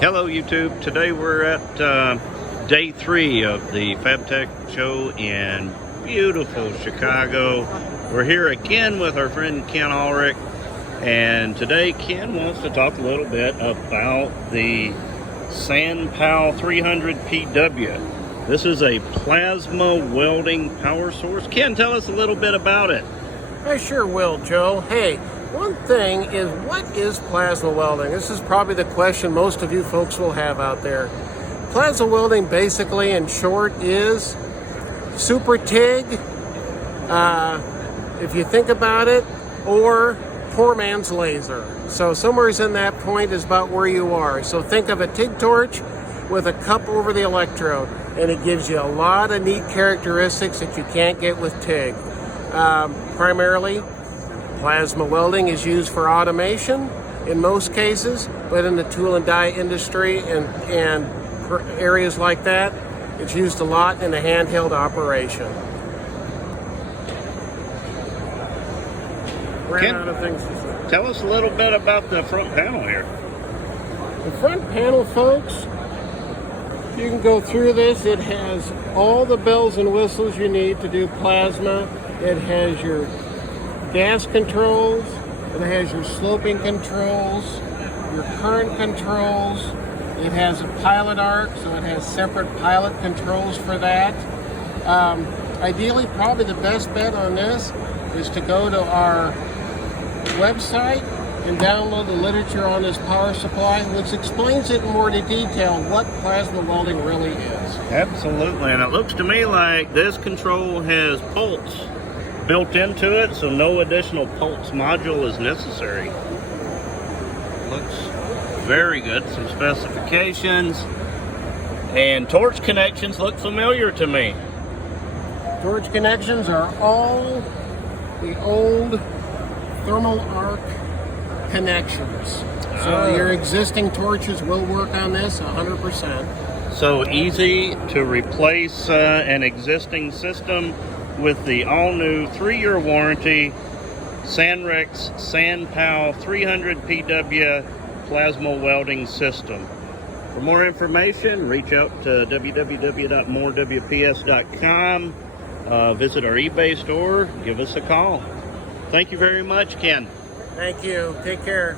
Hello YouTube. Today we're at day 3 of the FabTech show in beautiful Chicago. We're here again with our friend Ken Ulrich, and today Ken wants to talk a little bit about the SanPAW 300 PW. This is a plasma welding power source. Ken, tell us a little bit about it. I sure will, Joe. Hey, one thing is, what is plasma welding? This is probably the question most of you folks will have out there. Plasma welding, basically, in short, is super TIG, if you think about it, or poor man's laser. So somewhere in that point is about where you are. So think of a TIG torch with a cup over the electrode, and it gives you a lot of neat characteristics that you can't get with TIG. Primarily, plasma welding is used for automation in most cases, but in the tool and die industry and areas like that, it's used a lot in a handheld operation. Ran out of things to say. Tell us a little bit about the front panel here. The front panel, folks, you can go through this. It has all the bells and whistles you need to do plasma. It has your gas controls, it has your sloping controls, your current controls, it has a pilot arc, so it has separate pilot controls for that. Ideally, probably the best bet on this is to go to our website and download the literature on this power supply, which explains it in more detail what plasma welding really is. Absolutely, and it looks to me like this control has pulse built into it, so no additional pulse module is necessary. Looks very good. Some specifications and torch connections look familiar to me. Torch connections are all the old thermal arc connections. So your existing torches will work on this 100%. So easy to replace an existing system with the all-new 3-year warranty Sanrex SanPAW 300 PW plasma welding system. For more information, reach out to www.morewps.com, visit our eBay store, give us a call. Thank you very much, Ken. Thank you. Take care.